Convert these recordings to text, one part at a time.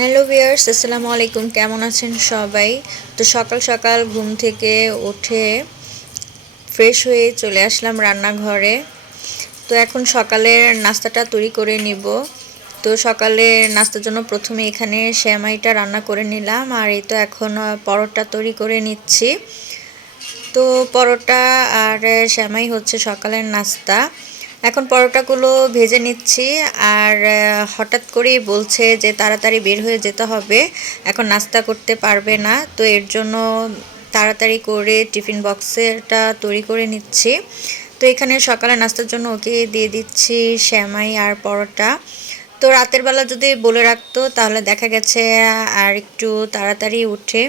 Hello viewers, আসসালামু আলাইকুম। কেমন আছেন সবাই? তো সকাল সকাল ঘুম থেকে উঠে ফ্রেশ হয়ে চলে আসলাম রান্নাঘরে। তো এখন সকালের নাস্তাটা তৈরি করে নিব। তো সকালে নাস্তার জন্য প্রথমে এখানে সেমাইটা রান্না করে নিলাম, আর এই তো এখন পরোটা তৈরি করে নিচ্ছি। তো পরোটা আর সেমাই হচ্ছে সকালের নাস্তা। এখন পরোটাগুলো ভেজে নিচ্ছি, আর হঠাৎ করেই বলছে যে তাড়াতাড়ি বের হয়ে যেতে হবে, এখন নাস্তা করতে পারবে না। তো এর জন্য তাড়াতাড়ি করে টিফিন বক্সেটা তৈরি করে নিচ্ছি। তো এখানে সকালে নাস্তার জন্য ওকে দিয়ে দিচ্ছি সেমাই আর পরোটা। তো রাতের বেলা যদি বলে রাখতো তাহলে দেখা গেছে আর একটু তাড়াতাড়ি উঠে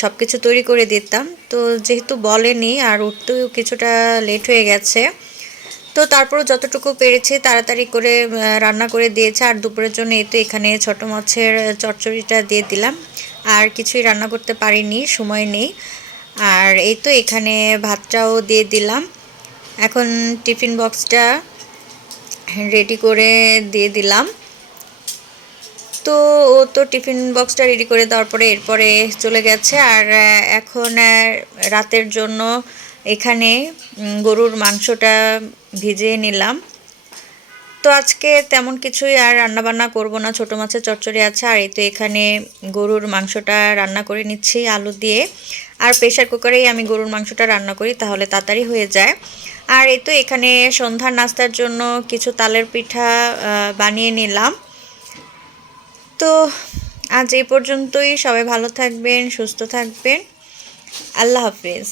সব কিছু তৈরি করে দিতাম। তো যেহেতু বলেনি আর উঠতেও কিছুটা লেট হয়ে গেছে, তো তারপরও যতটুকু পেরেছি তাড়াতাড়ি করে রান্না করে দিয়েছে। আর দুপুরের জন্য এই তো এখানে ছোট মাছের চচ্চড়িটা দিয়ে দিলাম, আর কিছুই রান্না করতে পারিনি, সময় নেই। আর এই তো এখানে ভাতটাও দিয়ে দিলাম। এখন টিফিন বক্সটা রেডি করে দিয়ে দিলাম। তো ও তো টিফিন বক্সটা রেডি করে দেওয়ার পরে এরপরে চলে গেছে। আর এখন রাতের জন্য এখানে গরুর মাংসটা ভিজিয়ে নিলাম। তো আজকে তেমন কিছুই আর রান্নাবান্না করব না, ছোটো মাছের চচ্চড়ি আছে। আর এই তো এখানে গরুর মাংসটা রান্না করে নিচ্ছি আলু দিয়ে। আর প্রেশার কুকারেই আমি গরুর মাংসটা রান্না করি, তাহলে তাড়াতাড়ি হয়ে যায়। আর এই তো এখানে সন্ধ্যার নাস্তার জন্য কিছু তালের পিঠা বানিয়ে নিলাম। তো আজ এই পর্যন্তই। সবাই ভালো থাকবেন, সুস্থ থাকবেন। আল্লাহ হাফেজ।